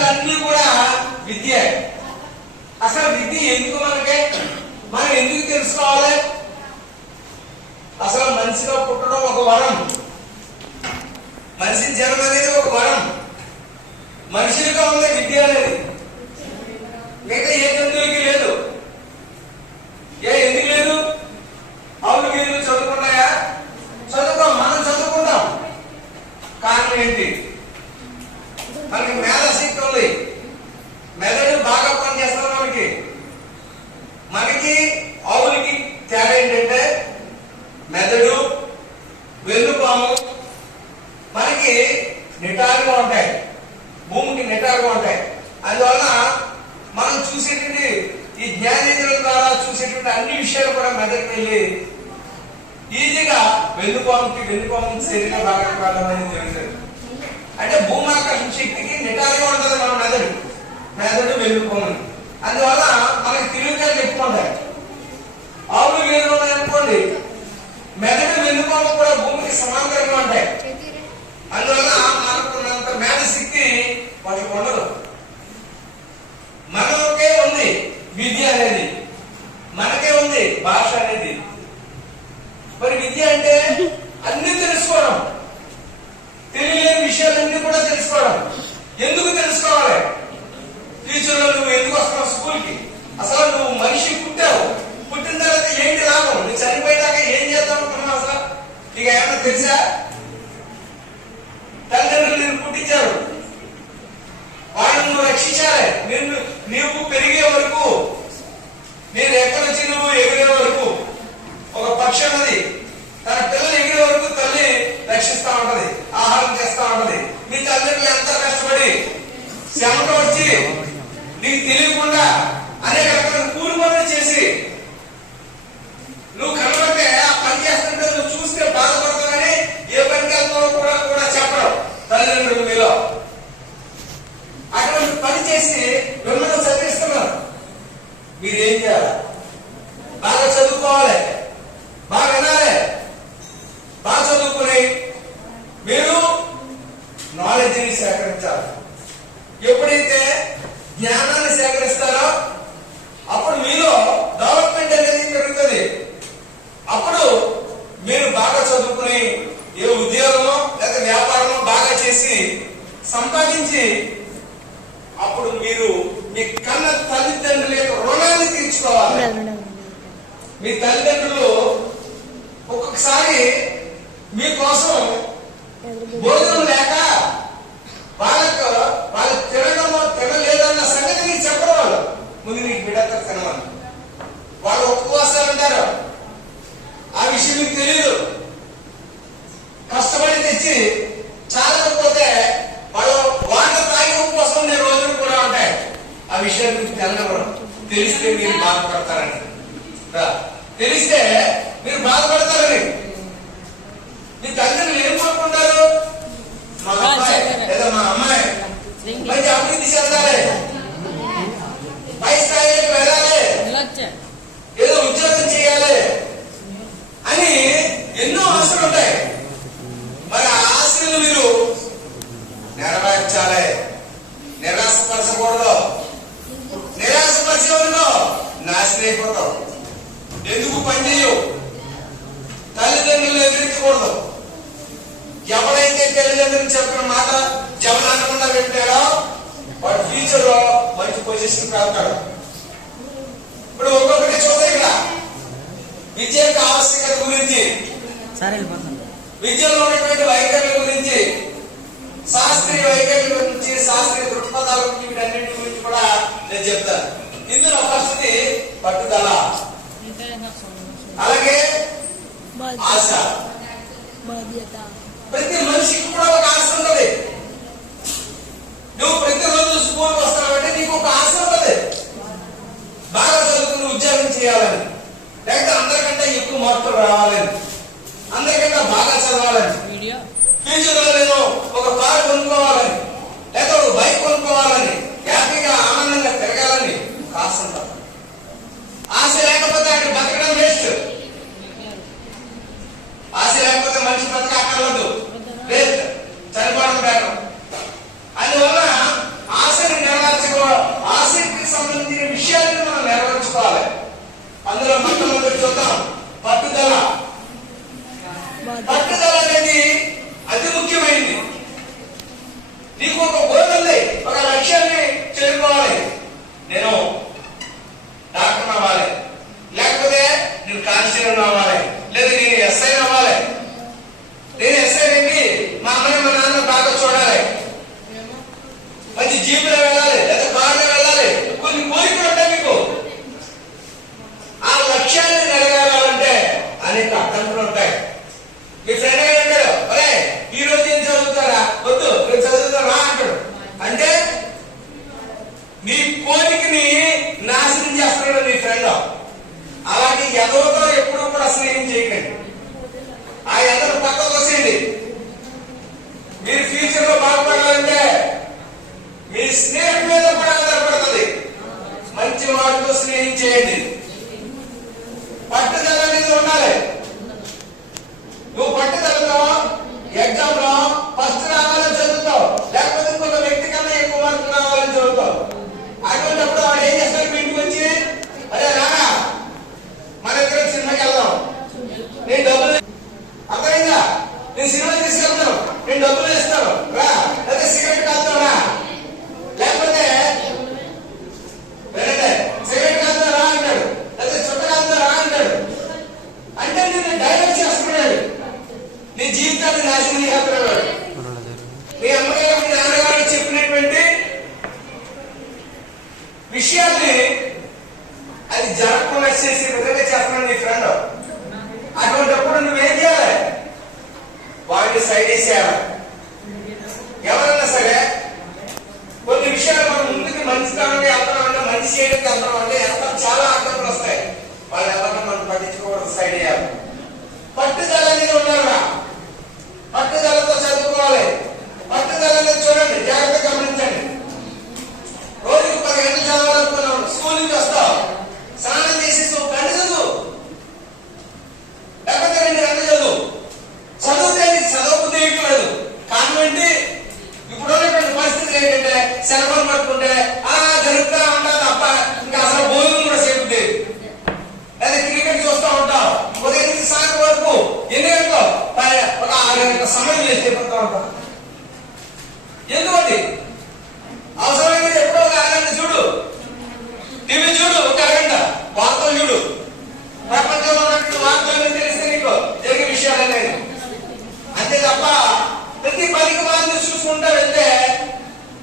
విషయాలన్నీ కూడా విద్య. అసలు విద్య ఎందుకు మనం ఎందుకు తెలుసుకోవాలి? అసలు మనిషిగా పుట్టడం ఒక వరం. మనిషి జన్మ అనేది ఒక వరం. మనుషులుగా ఉంది విద్య అనేది. మిగతా ఏ జంతువులకి లేదు. ఎందుకు లేదు? అవును, మీరు చదువుకున్నాయా? చదువుకోం, మనం చదువుకుంటాం. కారణం ఏంటి? మనకి మేధశక్తి ఉంది, మెదడు బాగా పనిచేస్తాం. మనకి ఆవులకి తేడా ఏంటంటే మెదడు, వెన్నుపాము మనకి నిటారుగా ఉంటాయి, భూమికి నిటారుగా ఉంటాయి. అందువల్ల మనం చూసేటువంటి ఈ జ్ఞానేంద్రుల ద్వారా చూసేటువంటి అన్ని విషయాలు కూడా మెదడుకి వెళ్ళి ఈజీగా వెన్నుపాము శరీర భాగం ప్రారంభం జరుగుతుంది. అంటే భూమాకర్షణ శక్తికి నిటారుగా ఉంటుంది మన మెదడు వెన్నుపాము. అందువల్ల మనకి తెలివితేటలు ఎక్కువ ఉంటాయి. ఆవులు గేదెలు ఉన్నాయనుకోండి, మెదడు వెన్నుపాము కూడా భూమికి సమాంతరంగా ఉంటాయి. అందువల్ల మనకున్నంత మేధశక్తి వాటికి ఉండదు. మనకే ఉంది విద్య అనేది, మనకే ఉంది భాష అనేది. మరి విద్య అంటే అన్ని తెలుసుకోవడం, తెలియలేని విషయాలన్నీ కూడా తెలుసుకోవడం. ఎందుకు తెలుసుకోవాలి? ఫ్యూచర్ లో నువ్వు ఎందుకు వస్తున్నావు స్కూల్కి? అసలు నువ్వు మనిషి పుట్టావు, పుట్టిన తర్వాత ఏంటి లాభం? నువ్వు చనిపోయాక ఏం చేద్దాం అనుకున్నావు? అసలు ఇక ఏమన్నా తెలుసా? తల్లిదండ్రులు నేను పుట్టించారు, వాళ్ళని నువ్వు రక్షించాలి. నీవు పెరిగే వరకు, నేను ఎక్కడి నుంచి నువ్వు ఎగిరే వరకు, ఒక పక్షి ఉన్నది తన పిల్లలు ఎగిరే వరకు తల్లి రక్షిస్తా ఉంటది, ఆహారం చేస్తా ఉంటది. మీ తల్లిదండ్రులు ఎంత కష్టపడి శ్రమతో వచ్చి నీకు తెలియకుండా అనేక రకమైన కూలి పనులు చేసి నువ్వు కనబడితే ఆ పని చేస్తుంటే నువ్వు చూస్తే బాధపడతావని ఏ పనికి వెళ్తావో కూడా చెప్పడం తల్లిదండ్రులు మీలో. అటువంటి పని చేసి మిమ్మల్ని చదివిస్తున్నారు. మీరేం చేయాలి? బాగా చదువుకోవాలి, బాగా వినాలి. బాగా చదువుకుని మీరు నాలెడ్జ్ని సేకరించాలి. ఎప్పుడైతే జ్ఞానాన్ని సేకరిస్తారో అప్పుడు మీలో డెవలప్మెంట్ అనేది పెరుగుతుంది. అప్పుడు మీరు బాగా చదువుకుని ఏ ఉద్యోగమో లేదా వ్యాపారమో బాగా చేసి సంపాదించి అప్పుడు మీరు మీ కన్న తల్లిదండ్రుల యొక్క రుణాన్ని తీర్చుకోవాలి. మీ తల్లిదండ్రులు ఒక్కొక్కసారి మీకోసం భోజనం లేక వాళ్ళు తినడమో తినలేదన్న సంగతి నీకు చెప్పడం, వాళ్ళు ముందు నీకు బిడ్డతో తినమని వాళ్ళు ఉపవాసాలు ఉంటారు. ఆ విషయం మీకు తెలియదు. కష్టపడి తెచ్చి చాలకపోతే వాళ్ళు వాటర్ తాగి ఉపవాసం ఉండే రోజులు కూడా ఉంటాయి. ఆ విషయాలు మీకు తెలవడం. తెలిస్తే మీరు బాధపడతారని, తెలిస్తే మీరు బాధపడతారని. మీ తల్లిదండ్రులు ఏం కోరుకుంటారు? మా అబ్బాయి లేదా మా అమ్మాయి మంచి అభివృద్ధి చెందాలి, పై స్థాయికి వెళ్ళాలి, ఏదో ఉద్యోగం చేయాలి అని ఎన్నో ఆశలు ఉంటాయి. మరి ఆ ఆశలు మీరు నెరవేర్చాలి. నిరాశపరచకూడదు. నిరాశపరిచేవాళ్ళు నాశనం అయిపోతావు. ఎందుకు పని చేయవు? తల్లిదండ్రులు ఎదిరించకూడదు. ఎవరైతే తల్లిదండ్రులు చెప్పిన మాట జవనకుండా పెట్టాడో వాడు ఫ్యూచర్ లో మంచి పొజిషన్ వెళ్తాడు. ఇప్పుడు ఒక్కొక్కటి చూద్దాం. ఇక్కడ విద్య యొక్క ఆవశ్యకత గురించి, విద్యలో ఉన్నటువంటి వైఖరుల గురించి, శాస్త్రీయ వైఖరుల గురించి, శాస్త్రీయ దృక్పథాల గురించి, వీటన్నింటి గురించి కూడా నేను చెప్తాను. ఇందులో పరిస్థితి పట్టుదల, అలాగే ఆశ. ప్రతి మనిషికి కూడా ఒక ఆశ ఉంటుంది. నువ్వు ప్రతిరోజు స్కూల్కి వస్తావంటే నీకు ఒక ఆశ ఉంటుంది. బాగా చదువుకుని ఉద్యోగం చేయాలని, లేకపోతే అందరికంటే ఎక్కువ మార్కులు రావాలని, అందరికంటే బాగా చదవాలని, ఫ్యూచర్ లో నేను ఒక కారు కొనుక్కోవాలని, లేకపోతే ఒక బైక్ కొనుక్కోవాలని, హ్యాపీగా ఆనందంగా తిరగాలని ఆశ ఉంటుంది. ఆశ లేకపోతే అక్కడ బతకడం వేస్ట్. ఆశ లేకపోతే మనిషి బతకక్కర్లేదు, వేస్ట్, చనిపోవడం బెటర్. అందువల్ల ఆశని సమయం వేస్ట్ అయిపోతా ఉంటాం. ఎందుకండి అవసరమైనది ఎప్పుడో ఒక అరగంట చూడు, టీవీ చూడు, ఒక అరగంట వార్తలు చూడు, ప్రపంచంలో ఉన్నటువంటి వార్తలు తెలిస్తే నీకు జరిగే విషయాలనేది. అంతే తప్ప ప్రతి పనికి బాగా చూసుకుంటా వెళ్తే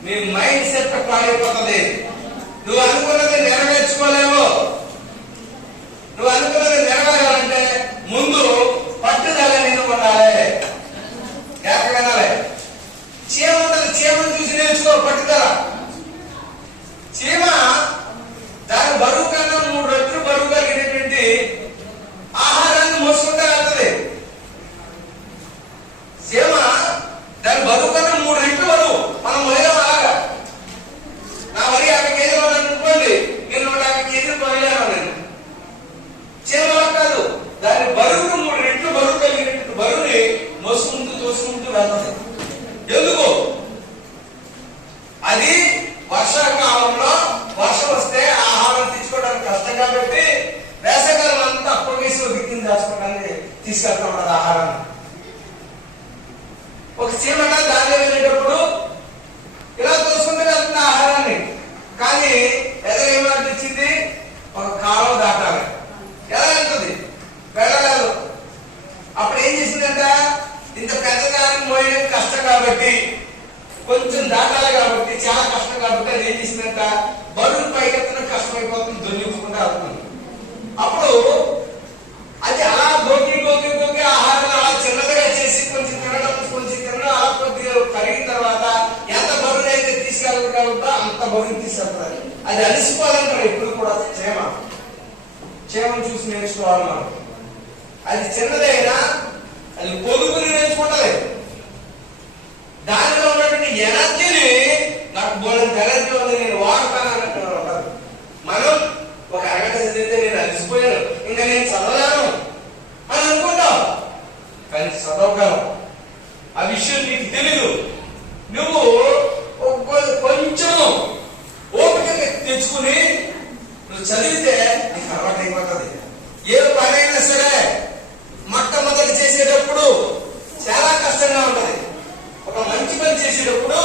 నీ మైండ్ సెట్ పాడైపోతుంది. నువ్వు అనుకున్నది నెరవేర్చుకోలేవు. నువ్వు అనుకున్నది నెరవేరాలంటే ముందు పట్టుదల నిన్ను ఉండాలి. జాగ్రత్త వినాలి. చీమ ఉంటుంది, చీమను చూసి నేర్చుకో పట్టుదల. చీమ దాని బరువు కన్నా 3 రెట్లు బరువు కలిగినటువంటి ఆహారాన్ని మోసుకుంటూ వెళ్తుంది. చీమ దాని బరువు కన్నా 3 రెట్లు బరువు. మనం మొదలం అలాగా. నా వరి 50 కేజీలు అనుకోండి, నేను 150 కేజీలు మొదలాను. నేను చీమ కాదు, దాని బరువును 3 రెట్లు బరువు కలిగినటువంటి బరువుని మోసుకుంటూ తోసుకుంటూ వెళ్తుంది. ఎందుకు? అది వర్షాకాలంలో వర్షం వస్తే ఆహారం తెచ్చుకోవడానికి కష్టం కాబట్టి వేసవికాలం అంతా అప్పగేసి దిక్కుని దాచుకోవడానికి తీసుకెళ్తా ఉన్నది ఆహారాన్ని. ఒక చీమ దాన్ని వెళ్ళేటప్పుడు ఇలా తోసుకుంటూ వెళ్తున్న ఆహారాన్ని, కానీ ఎదురేమనిపించింది? ఒక కాలం దాటాలి. ఎలా వెళ్తుంది? వెళ్ళలేదు. అప్పుడు ఏం చేసిందంట? ఇంత పెద్ద దాన్ని మోయడం కష్టం కాబట్టి, కొంచెం దాటాలి కాబట్టి, చాలా కష్టం కాబట్టి అది ఏం చేసిందంట? బరువు పైకెత్తడం కష్టమైపోతుంది, దొరికిపోకుండా అవుతుంది. అప్పుడు అది అలా గోకి ఆహారం అలా చిన్నదిగా చేసి కొంచెం తినడం అలా కొద్దిగా కరిగిన తర్వాత ఎంత బరువు అయితే తీసుకెళ్ళగలుగుతా అంత బరువు తీసుకెళ్తారు. అది అలసిపోవాలంటారు ఎప్పుడు కూడా. చీమను చూసి నేర్చుకోవాలి మనం. అది చిన్నదైనా అది పొదుపుని నేర్చుకుంటది. దానిలో ఉన్నటువంటి ఎనర్జీని నాకు బోలంత ఎనర్జీ ఉంది, నేను వాడతాను అన్నట్టు ఉంటుంది. మనం ఒక అరగంట చదివితే నేను అలసిపోయాను, ఇంకా నేను చదవలేను అని అనుకుంటావు, కానీ చదవగలవు. ఆ విషయం నీకు తెలీదు. నువ్వు కొంచెం ఓపిక తెచ్చుకుని నువ్వు చదివితే నీకు అలవాటు అయిపోతుంది. ఏ పనైనా సరే మొట్టమొదటి చేసేటప్పుడు చాలా కష్టంగా ఉంటుంది. ఒక మంచి పని చేసేటప్పుడు